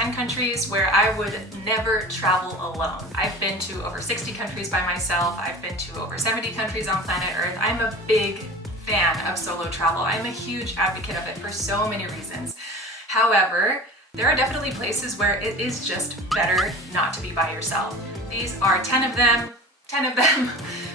10 countries where I would never travel alone. I've been to over 60 countries by myself. I've been to over 70 countries on planet Earth. I'm a big fan of solo travel. I'm a huge advocate of it for so many reasons. However, there are definitely places where it is just better not to be by yourself. These are 10 of them,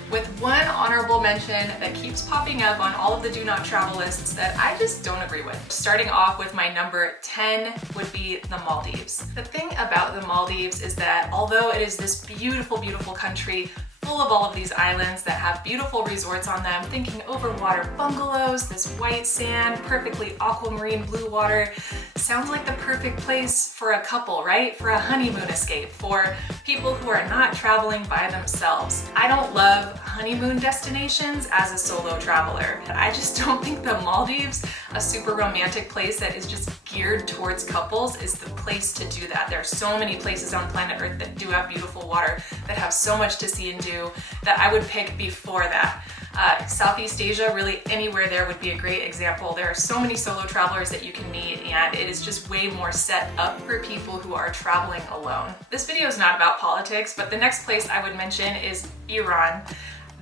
with one honorable mention that keeps popping up on all of the do not travel lists that I just don't agree with. Starting off with my number 10 would be the Maldives. The thing about the Maldives is that although it is this beautiful, beautiful country full of all of these islands that have beautiful resorts on them, thinking overwater bungalows, this white sand, perfectly aquamarine blue water, sounds like the perfect place for a couple, right? For a honeymoon escape, for people who are not traveling by themselves. I don't love honeymoon destinations as a solo traveler. I just don't think the Maldives, a super romantic place that is just geared towards couples, is the place to do that. There are so many places on planet Earth that do have beautiful water, that have so much to see and do, that I would pick before that. Southeast Asia, really anywhere there would be a great example. There are so many solo travelers that you can meet, and it is just way more set up for people who are traveling alone. This video is not about politics, but the next place I would mention is Iran.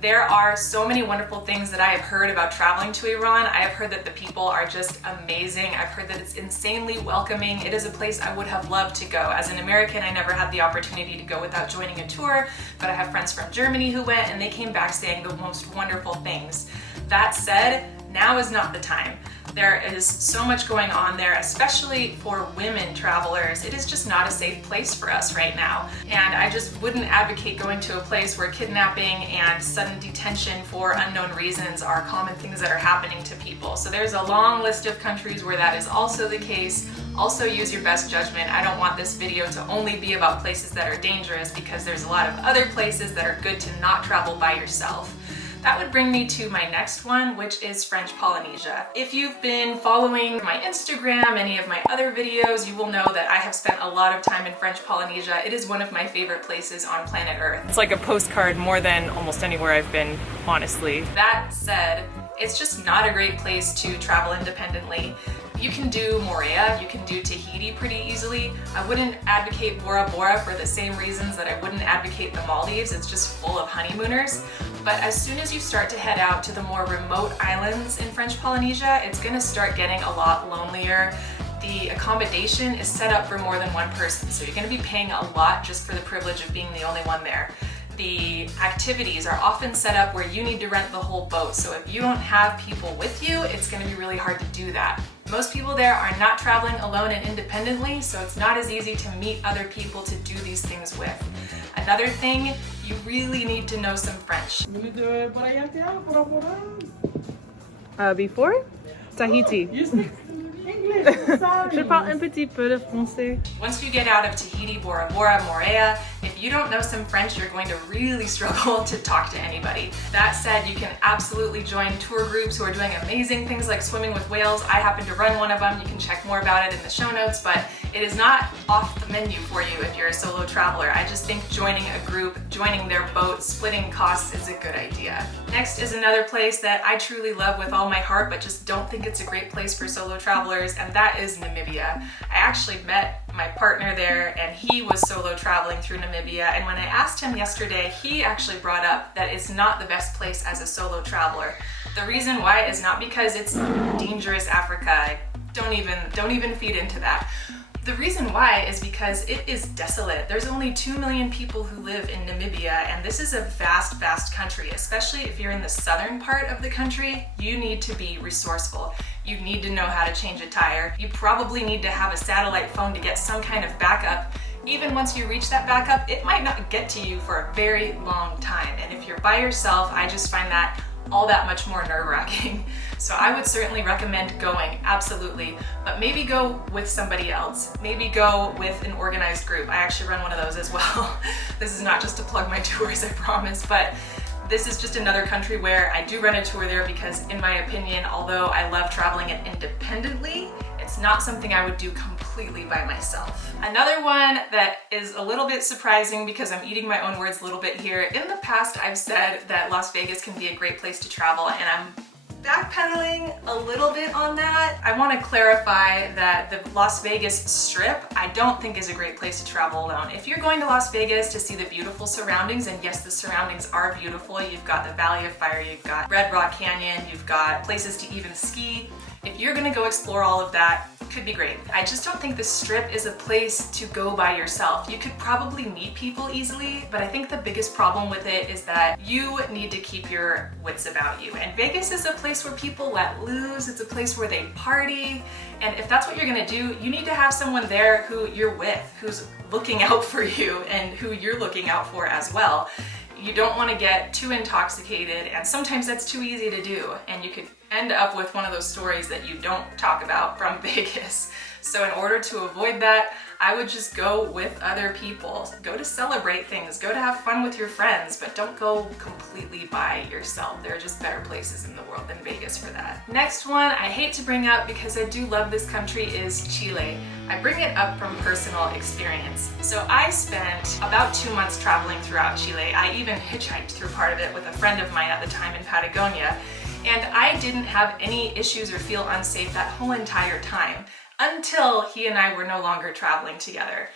There are so many wonderful things that I have heard about traveling to Iran. I have heard that the people are just amazing. I've heard that it's insanely welcoming. It is a place I would have loved to go. As an American, I never had the opportunity to go without joining a tour, but I have friends from Germany who went, and they came back saying the most wonderful things. That said, now is not the time. There is so much going on there, especially for women travelers. It is just not a safe place for us right now. And I just wouldn't advocate going to a place where kidnapping and sudden detention for unknown reasons are common things that are happening to people. So there's a long list of countries where that is also the case. Also use your best judgment. I don't want this video to only be about places that are dangerous, because there's a lot of other places that are good to not travel by yourself. That would bring me to my next one, which is French Polynesia. If you've been following my Instagram, any of my other videos, you will know that I have spent a lot of time in French Polynesia. It is one of my favorite places on planet Earth. It's like a postcard more than almost anywhere I've been, honestly. That said, it's just not a great place to travel independently. You can do Moorea, you can do Tahiti pretty easily. I wouldn't advocate Bora Bora for the same reasons that I wouldn't advocate the Maldives. It's just full of honeymooners. But as soon as you start to head out to the more remote islands in French Polynesia, it's gonna start getting a lot lonelier. The accommodation is set up for more than one person, so you're gonna be paying a lot just for the privilege of being the only one there. The activities are often set up where you need to rent the whole boat, so if you don't have people with you, it's going to be really hard to do that. Most people there are not traveling alone and independently, so it's not as easy to meet other people to do these things with. Another thing, you really need to know some French. Before? Tahiti. Je parle un petit peu de français. Once you get out of Tahiti, Bora Bora, Moorea, if you don't know some French, you're going to really struggle to talk to anybody. That said, you can absolutely join tour groups who are doing amazing things like swimming with whales. I happen to run one of them. You can check more about it in the show notes, but it is not off the menu for you if you're a solo traveler. I just think joining a group, joining their boat, splitting costs is a good idea. Next is another place that I truly love with all my heart, but just don't think it's a great place for solo travelers, and that is Namibia. I actually met my partner there, and he was solo traveling through Namibia, and when I asked him yesterday, he actually brought up that it's not the best place as a solo traveler. The reason why is not because it's dangerous Africa. Don't even feed into that. The reason why is because it is desolate. There's only 2 million people who live in Namibia, and this is a vast, vast country. Especially if you're in the southern part of the country, you need to be resourceful. You need to know how to change a tire. You probably need to have a satellite phone to get some kind of backup. Even once you reach that backup, it might not get to you for a very long time. And if you're by yourself, I just find that all that much more nerve-wracking. So I would certainly recommend going, absolutely, but maybe go with somebody else. Maybe go with an organized group. I actually run one of those as well. This is not just to plug my tours, I promise, but this is just another country where I do run a tour there because, in my opinion, although I love traveling it independently, it's not something I would do completely by myself. Another one that is a little bit surprising because I'm eating my own words a little bit here. In the past, I've said that Las Vegas can be a great place to travel, and I'm backpedaling a little bit on that, I want to clarify that the Las Vegas Strip I don't think is a great place to travel alone. If you're going to Las Vegas to see the beautiful surroundings, and yes, the surroundings are beautiful, you've got the Valley of Fire, you've got Red Rock Canyon, you've got places to even ski. If you're gonna go explore all of that, it could be great. I just don't think the Strip is a place to go by yourself. You could probably meet people easily, but I think the biggest problem with it is that you need to keep your wits about you. And Vegas is a place where people let loose, it's a place where they party, and if that's what you're gonna do, you need to have someone there who you're with, who's looking out for you and who you're looking out for as well. You don't want to get too intoxicated, and sometimes that's too easy to do, and you could end up with one of those stories that you don't talk about from Vegas. So in order to avoid that, I would just go with other people. Go to celebrate things, go to have fun with your friends, but don't go completely by yourself. There are just better places in the world than Vegas for that. Next one I hate to bring up because I do love this country is Chile. I bring it up from personal experience. So I spent about 2 months traveling throughout Chile. I even hitchhiked through part of it with a friend of mine at the time in Patagonia. And I didn't have any issues or feel unsafe that whole entire time until he and I were no longer traveling together.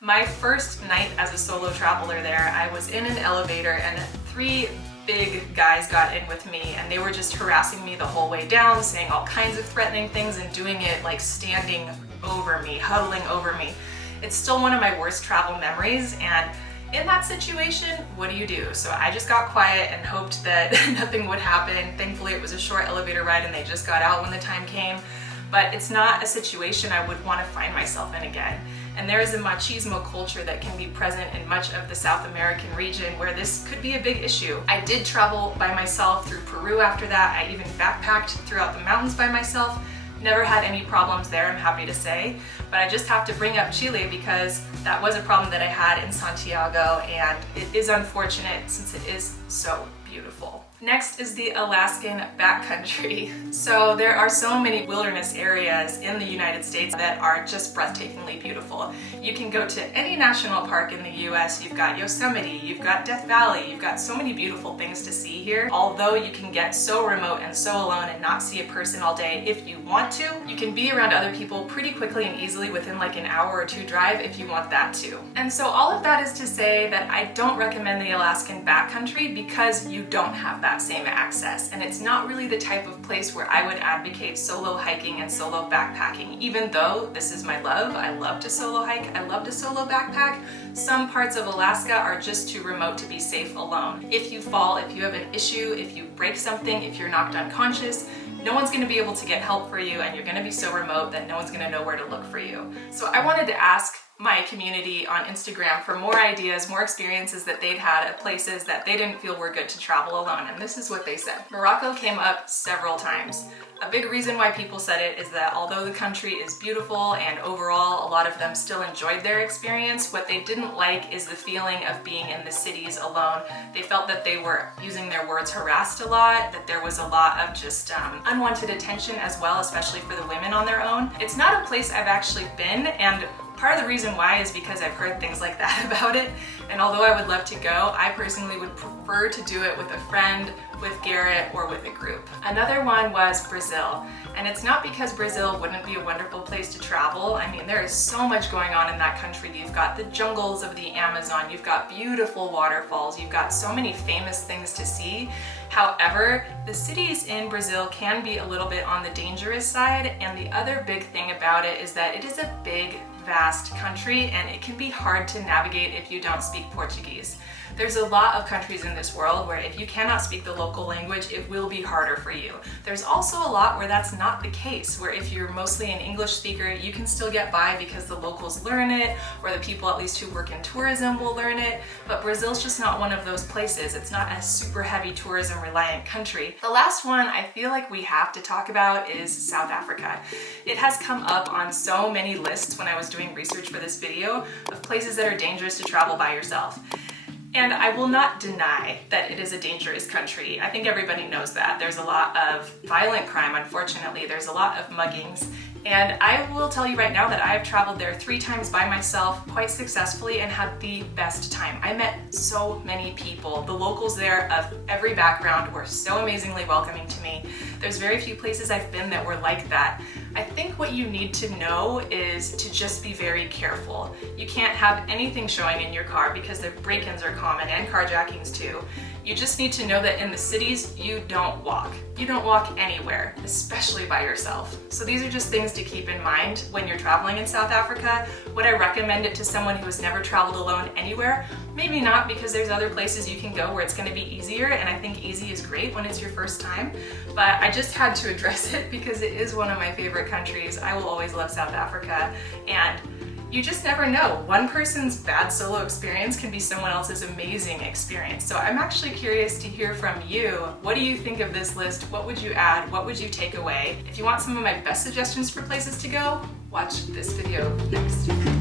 My first night as a solo traveler there, I was in an elevator and 3 big guys got in with me, and they were just harassing me the whole way down, saying all kinds of threatening things and doing it like standing over me, huddling over me. It's still one of my worst travel memories, and in that situation, what do? So I just got quiet and hoped that nothing would happen. Thankfully, it was a short elevator ride and they just got out when the time came. But it's not a situation I would want to find myself in again. And there is a machismo culture that can be present in much of the South American region where this could be a big issue. I did travel by myself through Peru after that. I even backpacked throughout the mountains by myself. Never had any problems there, I'm happy to say. But I just have to bring up Chile because that was a problem that I had in Santiago, and it is unfortunate since it is so beautiful. Next is the Alaskan backcountry. So there are so many wilderness areas in the United States that are just breathtakingly beautiful. You can go to any national park in the US. You've got Yosemite, you've got Death Valley, you've got so many beautiful things to see here. Although you can get so remote and so alone and not see a person all day, if you want to, you can be around other people pretty quickly and easily within like an hour or 2 drive if you want that too. And so all of that is to say that I don't recommend the Alaskan backcountry because you don't have that same access, and it's not really the type of place where I would advocate solo hiking and solo backpacking. Even though this is my love, I love to solo hike, I love to solo backpack, some parts of Alaska are just too remote to be safe alone. If you fall, if you have an issue, if you break something, if you're knocked unconscious, no one's going to be able to get help for you, and you're going to be so remote that no one's going to know where to look for you. So I wanted to ask my community on Instagram for more ideas, more experiences that they'd had at places that they didn't feel were good to travel alone, and this is what they said. Morocco came up several times. A big reason why people said it is that although the country is beautiful and overall a lot of them still enjoyed their experience, what they didn't like is the feeling of being in the cities alone. They felt that they were, using their words, harassed a lot, that there was a lot of just unwanted attention as well, especially for the women on their own. It's not a place I've actually been, and part of the reason why is because I've heard things like that about it, and although I would love to go, I personally would prefer to do it with a friend, with Garrett, or with a group. Another one was Brazil, and it's not because Brazil wouldn't be a wonderful place to travel. I mean, there is so much going on in that country. You've got the jungles of the Amazon, you've got beautiful waterfalls, you've got so many famous things to see. However, the cities in Brazil can be a little bit on the dangerous side, and the other big thing about it is that it is a big, vast country, and it can be hard to navigate if you don't speak Portuguese. There's a lot of countries in this world where if you cannot speak the local language, it will be harder for you. There's also a lot where that's not the case, where if you're mostly an English speaker, you can still get by because the locals learn it, or the people at least who work in tourism will learn it, but Brazil's just not one of those places. It's not a super heavy tourism reliant country. The last one I feel like we have to talk about is South Africa. It has come up on so many lists when I was doing research for this video of places that are dangerous to travel by yourself. And I will not deny that it is a dangerous country. I think everybody knows that. There's a lot of violent crime, unfortunately. There's a lot of muggings. And I will tell you right now that I've traveled there 3 times by myself quite successfully and had the best time. I met so many people. The locals there of every background were so amazingly welcoming to me. There's very few places I've been that were like that. I think what you need to know is to just be very careful. You can't have anything showing in your car because the break-ins are common and carjackings too. You just need to know that in the cities, you don't walk. You don't walk anywhere, especially by yourself. So these are just things to keep in mind when you're traveling in South Africa. Would I recommend it to someone who has never traveled alone anywhere? Maybe not, because there's other places you can go where it's going to be easier, and I think easy is great when it's your first time. But I just had to address it because it is one of my favorite countries. I will always love South Africa, and you just never know. One person's bad solo experience can be someone else's amazing experience. So I'm actually curious to hear from you. What do you think of this list? What would you add? What would you take away? If you want some of my best suggestions for places to go, watch this video next.